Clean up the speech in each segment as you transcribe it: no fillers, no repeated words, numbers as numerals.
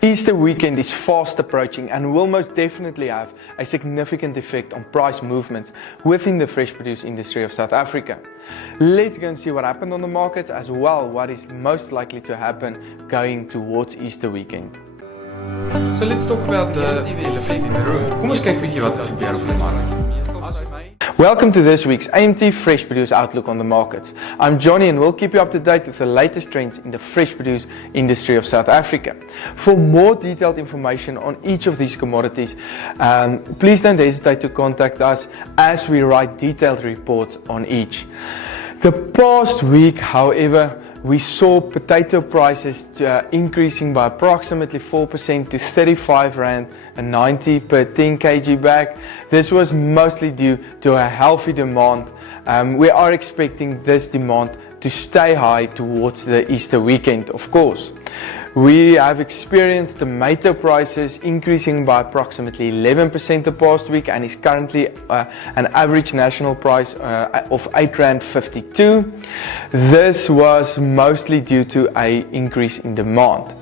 Easter weekend is fast approaching and will most definitely have a significant effect on price movements within the fresh produce industry of South Africa. Let's go and see what happened on the markets, as well what is most likely to happen going towards Easter weekend. So let's talk about the elephant in the room. Kom ons kyk bietjie wat gebeur op die mark. Welcome to this week's AMT Fresh Produce Outlook on the markets. I'm Johnny and we'll keep you up to date with the latest trends in the fresh produce industry of South Africa. For more detailed information on each of these commodities, please don't hesitate to contact us as we write detailed reports on each. The past week, however, we saw potato prices increasing by approximately 4% to R35.90 per 10 kg bag. This was mostly due to a healthy demand. We are expecting this demand to stay high towards the Easter weekend, of course. We have experienced tomato prices increasing by approximately 11% the past week and is currently an average national price of R8.52. This was mostly due to an increase in demand.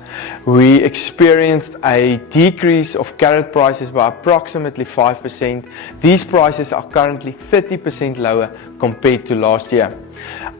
We experienced a decrease of carrot prices by approximately 5%. These prices are currently 30% lower compared to last year.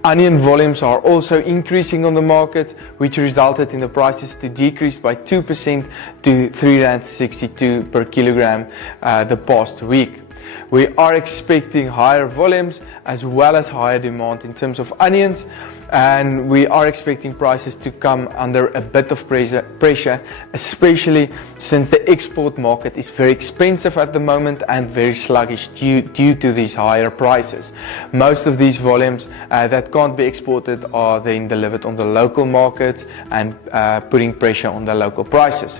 Onion volumes are also increasing on the market, which resulted in the prices to decrease by 2% to R3.62 per kilogram the past week. We are expecting higher volumes as well as higher demand in terms of onions, and we are expecting prices to come under a bit of pressure, especially since the export market is very expensive at the moment and very sluggish due to these higher prices. Most of these volumes that can't be exported are then delivered on the local markets and putting pressure on the local prices.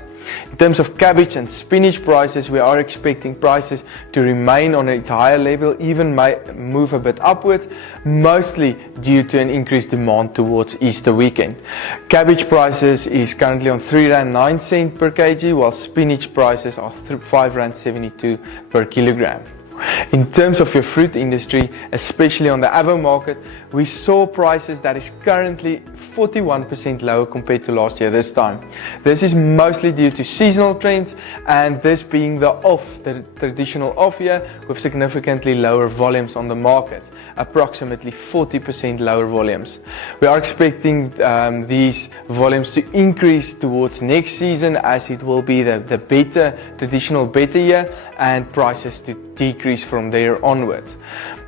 In terms of cabbage and spinach prices, we are expecting prices to remain on its higher level, even might move a bit upwards, mostly due to an increased demand towards Easter weekend. Cabbage prices is currently on R3.09 per kg, while spinach prices are R5.72 per kilogram. In terms of your fruit industry, especially on the avo market, we saw prices that is currently 41% lower compared to last year this time. This is mostly due to seasonal trends, and this being the traditional off year with significantly lower volumes on the market, approximately 40% lower volumes. We are expecting these volumes to increase towards next season, as it will be the traditional better year, and prices to decrease from there onwards.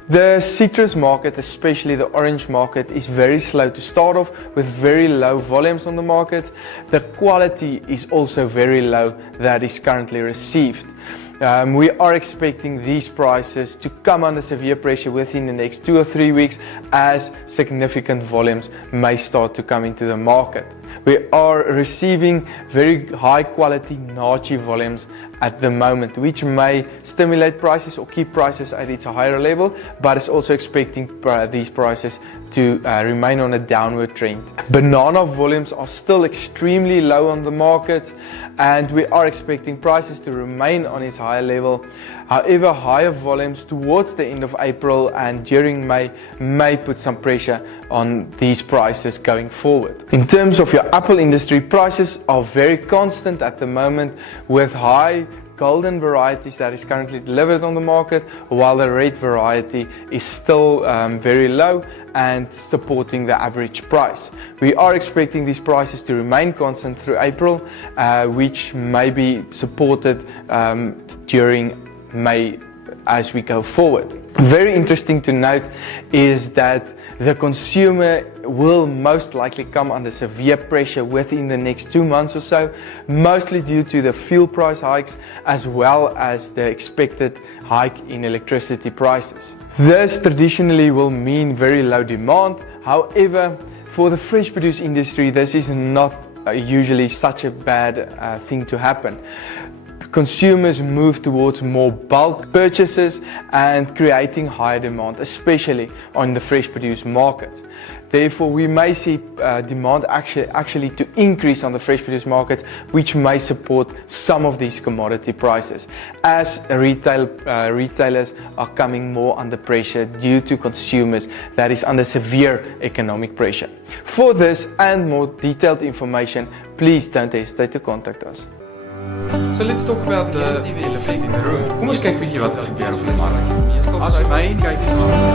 The citrus market, especially the orange market, is very slow to start off with very low volumes on the market. The quality is also very low that is currently received. We are expecting these prices to come under severe pressure within the next 2 or 3 weeks, as significant volumes may start to come into the market. We are receiving very high quality Nachi volumes at the moment, which may stimulate prices or keep prices at its higher level, but is also expecting these prices to remain on a downward trend. Banana volumes are still extremely low on the market, and we are expecting prices to remain on its higher level. However, higher volumes towards the end of April and during May may put some pressure on these prices going forward. In terms of your apple industry, prices are very constant at the moment, with high golden varieties that is currently delivered on the market, while the red variety is still very low and supporting the average price. We are expecting these prices to remain constant through April, which may be supported during May as we go forward. Very interesting to note is that the consumer will most likely come under severe pressure within the next 2 months or so, mostly due to the fuel price hikes as well as the expected hike in electricity prices. This traditionally will mean very low demand. However, for the fresh produce industry, this is not usually such a bad thing to happen. Consumers move towards more bulk purchases and creating higher demand, especially on the fresh produce market. Therefore, we may see demand actually to increase on the fresh produce market, which may support some of these commodity prices, as retailers are coming more under pressure due to consumers that is under severe economic pressure. For this and more detailed information, please don't hesitate to contact us. So let's talk about the elephant in the room. Kom ons kyk bietjie wat gebeur op die mark. As my kyk is